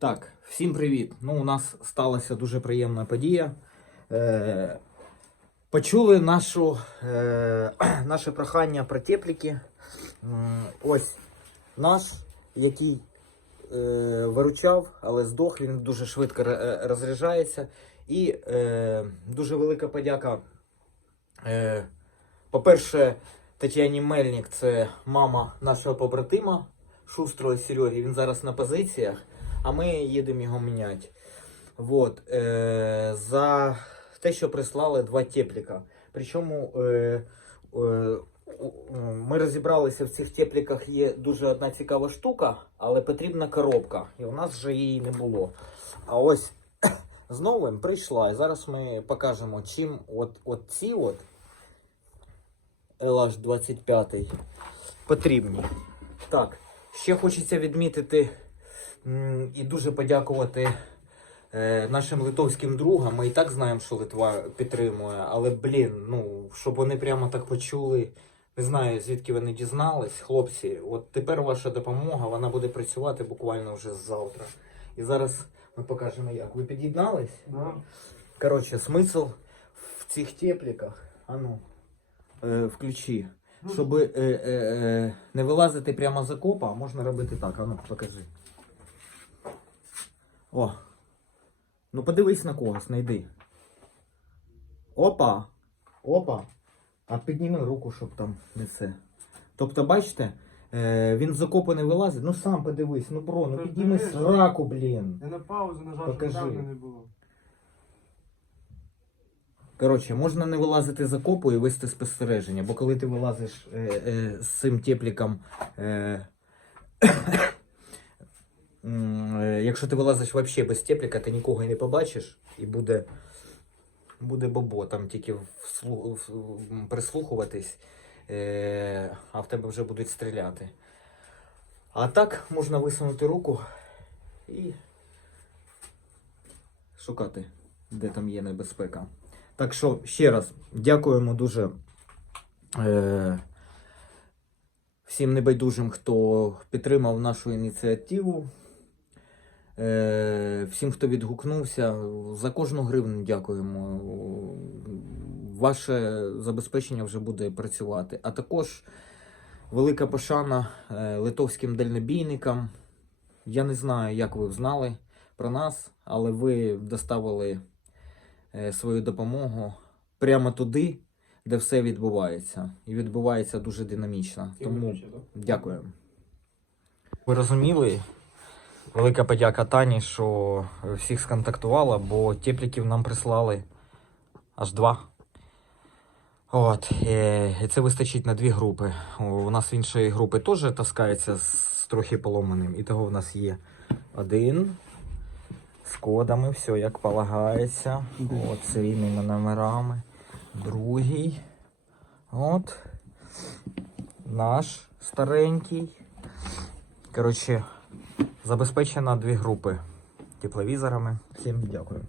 Так, всім привіт. Ну, у нас сталася дуже приємна подія. Е, почули нашу, е, наше прохання про тепліки. Ось наш, який е, виручав, але здох, він дуже швидко е, розряджається. І е, дуже велика подяка. Е, по-перше, Тетяні Мельник, це мама нашого побратима Шустрого Сереги. Він зараз на позиціях, а ми їдемо його міняти. Вот, е, за те, що прислали два тепліка. Причому е, е, ми розібралися в цих тепліках. Є дуже одна цікава штука, але потрібна коробка. І у нас вже її не було. А ось з новим прийшла. І зараз ми покажемо, чим от, от ці от LH25 потрібні. Так, ще хочеться відмітити і дуже подякувати е, нашим литовським другам. Ми і так знаємо, що Литва підтримує, але блін, ну, щоб вони прямо так почули. Не знаю, звідки вони дізнались, хлопці. От тепер ваша допомога вона буде працювати буквально вже завтра. І зараз ми покажемо, як ви під'єднались. Да. Коротше, смисл в цих тепліках. А ну, е, включи. Щоб е, е, е, не вилазити прямо з окопа, можна робити так. А ну, покажи. О. Ну подивись на когось, знайди. Опа. Опа. А підніми руку, щоб там не це. Тобто, бачите, е, він з окопу не вилазить. Ну сам подивись, ну бро, ну підніми сраку, блін. Я на паузу нажав, Покажи. щоб не було. Коротше, можна не вилазити з окопу і вести спостереження, бо коли ти вилазиш е, е, з цим тепліком, е, якщо ти вилазиш взагалі без тепліка, ти нікого і не побачиш, і буде, буде бобо, там тільки вслу- прислухуватись, е, а в тебе вже будуть стріляти. А так можна висунути руку і шукати, де там є небезпека. Так що ще раз дякуємо дуже е, всім небайдужим, хто підтримав нашу ініціативу. Е, всім, хто відгукнувся, за кожну гривню дякуємо. Ваше забезпечення вже буде працювати. А також велика пошана е, литовським дальнобійникам. Я не знаю, як ви знали про нас, але ви доставили е, свою допомогу прямо туди, де все відбувається. І відбувається дуже динамічно. Тому дякую. Ви розуміли? Велика подяка Тані, що всіх сконтактувала, бо тепліків нам прислали аж два. От, і це вистачить на дві групи. У нас в іншої групи теж таскається з трохи поломаним. І того в нас є один з кодами, все як полагається. От, серійними номерами. Другий. От. Наш старенький. Коротше, забезпечено дві групи тепловізорами. Всім дякую.